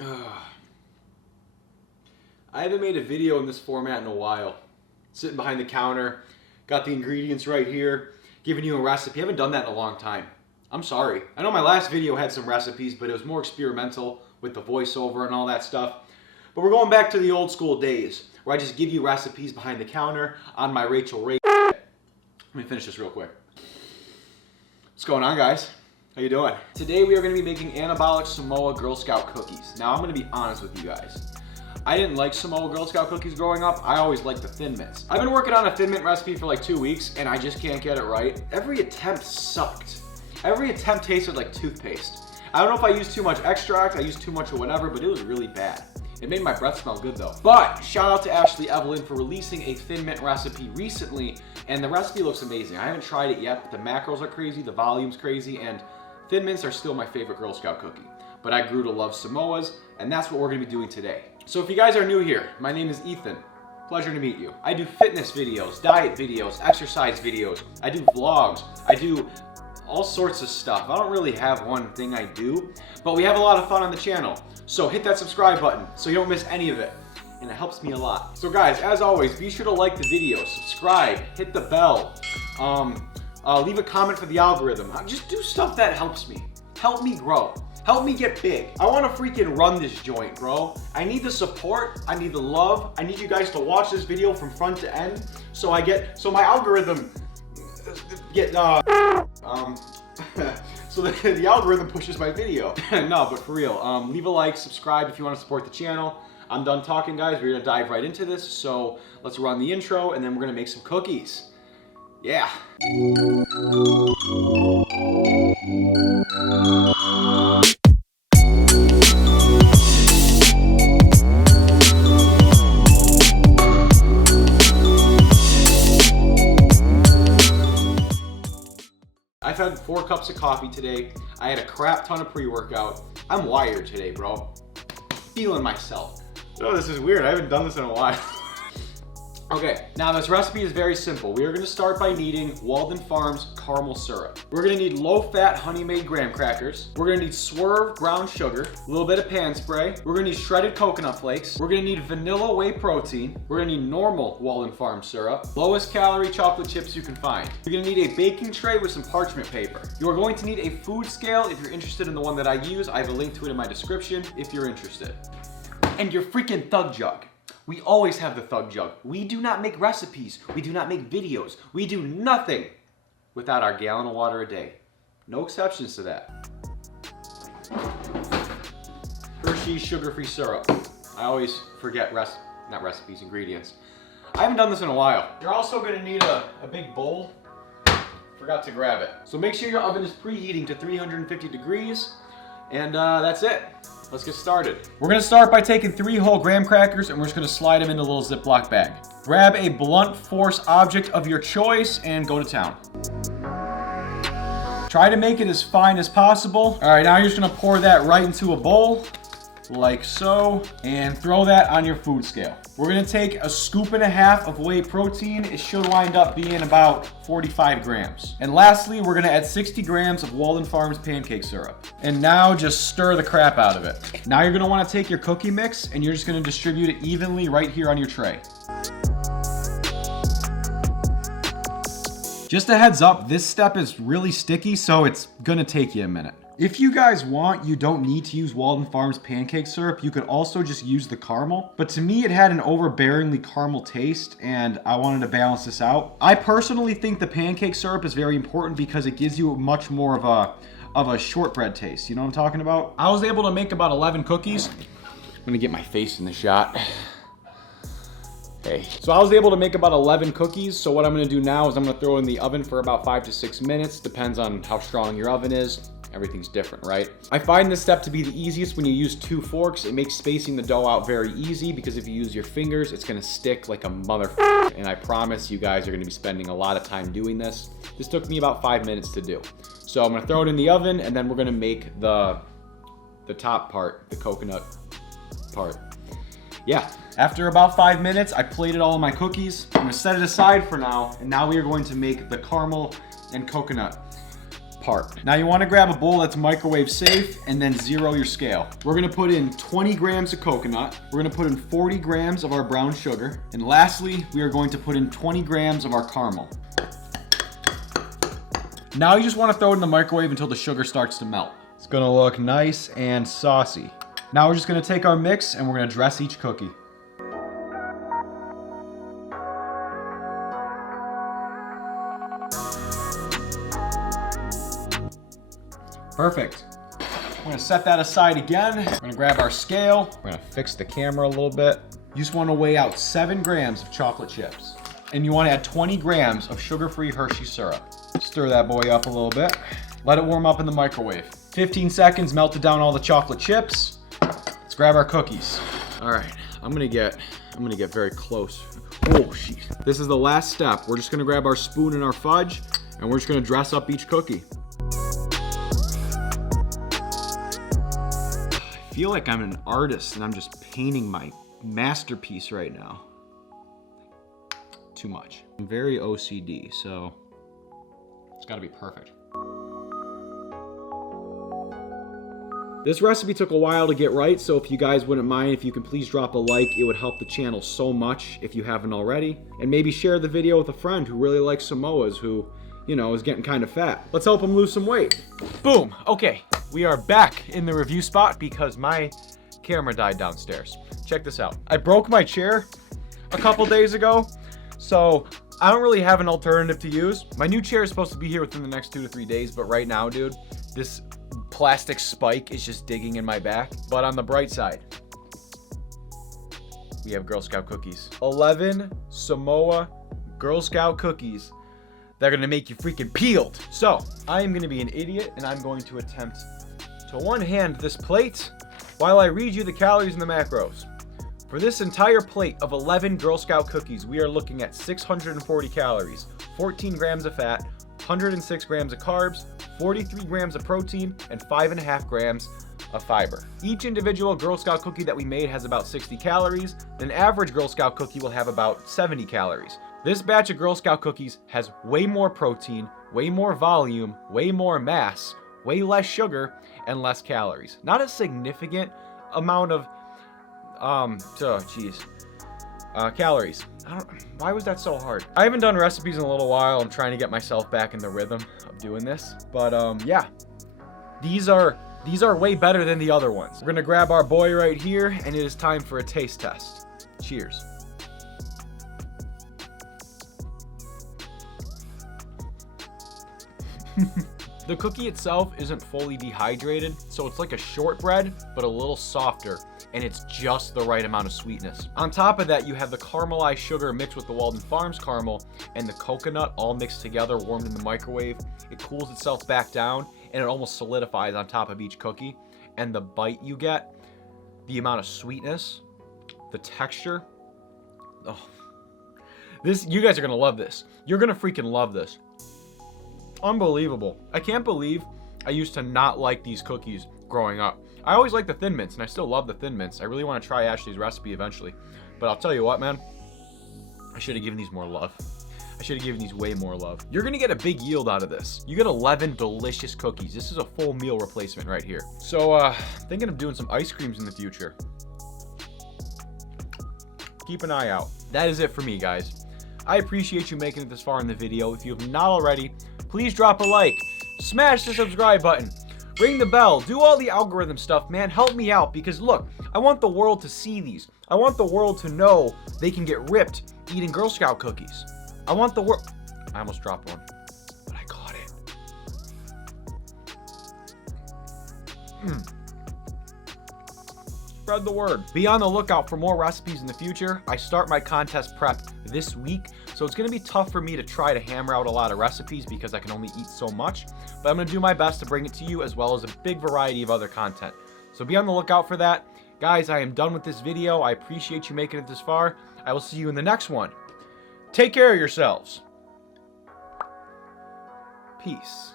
I haven't made a video in this format in a while. Sitting behind the counter, got the ingredients right here, giving you a recipe. I haven't done that in a long time. I'm sorry. I know my last video had some recipes, but it was more experimental with the voiceover and all that stuff. But we're going back to the old school days, where I just give you recipes behind the counter on my Rachel Ray. Let me finish this real quick. What's going on, guys? How you doing? Today we are going to be making Anabolic Samoa Girl Scout cookies. Now I'm going to be honest with you guys. I didn't like Samoa Girl Scout cookies growing up. I always liked the Thin Mints. I've been working on a Thin Mint recipe for like 2 weeks and I just can't get it right. Every attempt sucked. Every attempt tasted like toothpaste. I don't know if I used too much extract, I used too much or whatever, but it was really bad. It made my breath smell good though. But shout out to Ashley Evelyn for releasing a Thin Mint recipe recently, and the recipe looks amazing. I haven't tried it yet, but the macros are crazy, the volume's crazy, and Thin Mints are still my favorite Girl Scout cookie. But I grew to love Samoas, and that's what we're gonna be doing today. So if you guys are new here, my name is Ethan. Pleasure to meet you. I do fitness videos, diet videos, exercise videos. I do vlogs. I do all sorts of stuff. I don't really have one thing I do, but we have a lot of fun on the channel. So hit that subscribe button so you don't miss any of it, and it helps me a lot. So guys, as always, be sure to like the video, subscribe, hit the bell, leave a comment for the algorithm. Just do stuff that helps me. Help me grow. Help me get big. I want to freaking run this joint, bro. I need the support. I need the love. I need you guys to watch this video from front to end so my algorithm so the algorithm pushes my video. No, but for real, leave a like, subscribe if you want to support the channel. I'm done talking, guys. We're gonna dive right into this. So let's run the intro and then we're gonna make some cookies. Yeah. I've had 4 cups of coffee today. I had a crap ton of pre-workout. I'm wired today, bro. Feeling myself. Oh, this is weird. I haven't done this in a while. Okay, now this recipe is very simple. We are gonna start by needing Walden Farms caramel syrup. We're gonna need low-fat honey-made graham crackers. We're gonna need Swerve brown sugar, a little bit of pan spray. We're gonna need shredded coconut flakes. We're gonna need vanilla whey protein. We're gonna need normal Walden Farms syrup, lowest calorie chocolate chips you can find. You're gonna need a baking tray with some parchment paper. You are going to need a food scale if you're interested in the one that I use. I have a link to it in my description if you're interested. And your freaking Thug Jug. We always have the Thug Jug. We do not make recipes. We do not make videos. We do nothing without our gallon of water a day. No exceptions to that. Hershey's sugar-free syrup. I always forget ingredients. I haven't done this in a while. You're also gonna need a big bowl. Forgot to grab it. So make sure your oven is preheating to 350 degrees, and that's it. Let's get started. We're gonna start by taking 3 whole graham crackers and we're just gonna slide them into a little Ziploc bag. Grab a blunt force object of your choice and go to town. Try to make it as fine as possible. All right, now you're just gonna pour that right into a bowl, like so, and throw that on your food scale. We're gonna take a 1.5 scoops of whey protein. It should wind up being about 45 grams. And lastly, we're gonna add 60 grams of Walden Farms pancake syrup. And now just stir the crap out of it. Now you're gonna wanna take your cookie mix and you're just gonna distribute it evenly right here on your tray. Just a heads up, this step is really sticky, so it's gonna take you a minute. If you guys want, you don't need to use Walden Farms pancake syrup. You could also just use the caramel. But to me, it had an overbearingly caramel taste, and I wanted to balance this out. I personally think the pancake syrup is very important because it gives you much more of a shortbread taste. You know what I'm talking about? I was able to make about 11 cookies. I'm gonna get my face in the shot. Hey. So I was able to make about 11 cookies. So what I'm gonna do now is I'm gonna throw it in the oven for about 5 to 6 minutes. Depends on how strong your oven is. Everything's different, right? I find this step to be the easiest when you use 2 forks. It makes spacing the dough out very easy because if you use your fingers, it's gonna stick like a motherfucker. And I promise you guys are gonna be spending a lot of time doing this. This took me about 5 minutes to do. So I'm gonna throw it in the oven and then we're gonna make the top part, the coconut part. Yeah, after about 5 minutes, I plated all of my cookies. I'm gonna set it aside for now, and now we are going to make the caramel and coconut part. Now you want to grab a bowl that's microwave safe and then zero your scale. We're going to put in 20 grams of coconut. We're going to put in 40 grams of our brown sugar. And lastly, we are going to put in 20 grams of our caramel. Now you just want to throw it in the microwave until the sugar starts to melt. It's going to look nice and saucy. Now we're just going to take our mix and we're going to dress each cookie. Perfect. We're gonna set that aside again. We're gonna grab our scale. We're gonna fix the camera a little bit. You just wanna weigh out 7 grams of chocolate chips. And you wanna add 20 grams of sugar-free Hershey syrup. Stir that boy up a little bit. Let it warm up in the microwave. 15 seconds, melted down all the chocolate chips. Let's grab our cookies. All right, I'm gonna get very close. Oh, shit. This is the last step. We're just gonna grab our spoon and our fudge, and we're just gonna dress up each cookie. I feel like I'm an artist and I'm just painting my masterpiece right now. Too much. I'm very OCD, so it's gotta be perfect. This recipe took a while to get right, so if you guys wouldn't mind, if you can please drop a like, it would help the channel so much if you haven't already. And maybe share the video with a friend who really likes SAMOAs, who, you know, is getting kind of fat. Let's help him lose some weight. Boom, okay. We are back in the review spot because my camera died downstairs. Check this out. I broke my chair a couple days ago, so I don't really have an alternative to use. My new chair is supposed to be here within the next 2 to 3 days, but right now, dude, this plastic spike is just digging in my back. But on the bright side, we have Girl Scout cookies. 11 SAMOA Girl Scout cookies. They're gonna make you freaking peeled. So, I am gonna be an idiot and I'm going to attempt to one-hand this plate while I read you the calories and the macros. For this entire plate of 11 Girl Scout cookies, we are looking at 640 calories, 14 grams of fat, 106 grams of carbs, 43 grams of protein, and 5.5 grams of fiber. Each individual Girl Scout cookie that we made has about 60 calories. An average Girl Scout cookie will have about 70 calories. This batch of Girl Scout cookies has way more protein, way more volume, way more mass, way less sugar, and less calories. Not a significant amount of, calories. Why was that so hard? I haven't done recipes in a little while. I'm trying to get myself back in the rhythm of doing this. But yeah, these are way better than the other ones. We're gonna grab our boy right here, and it is time for a taste test. Cheers. The cookie itself isn't fully dehydrated, so it's like a shortbread, but a little softer, and it's just the right amount of sweetness. On top of that, you have the caramelized sugar mixed with the Walden Farms caramel and the coconut all mixed together, warmed in the microwave. It cools itself back down, and it almost solidifies on top of each cookie. And the bite you get, the amount of sweetness, the texture. Oh, you guys are gonna love this. You're gonna freaking love this. Unbelievable. I can't believe I used to not like these cookies growing up. I always liked the Thin Mints, and I still love the Thin Mints. I really want to try Ashley's recipe eventually. But I'll tell you what, man. I should have given these more love. I should have given these way more love. You're going to get a big yield out of this. You get 11 delicious cookies. This is a full meal replacement right here. So, thinking of doing some ice creams in the future. Keep an eye out. That is it for me, guys. I appreciate you making it this far in the video. If you have not already, please drop a like, smash the subscribe button, ring the bell, do all the algorithm stuff, man. Help me out because look, I want the world to see these. I want the world to know they can get ripped eating Girl Scout cookies. I want the world. I almost dropped one, but I caught it. Spread the word. Be on the lookout for more recipes in the future. I start my contest prep this week, so it's gonna be tough for me to try to hammer out a lot of recipes because I can only eat so much, but I'm gonna do my best to bring it to you as well as a big variety of other content. So be on the lookout for that. Guys, I am done with this video. I appreciate you making it this far. I will see you in the next one. Take care of yourselves. Peace.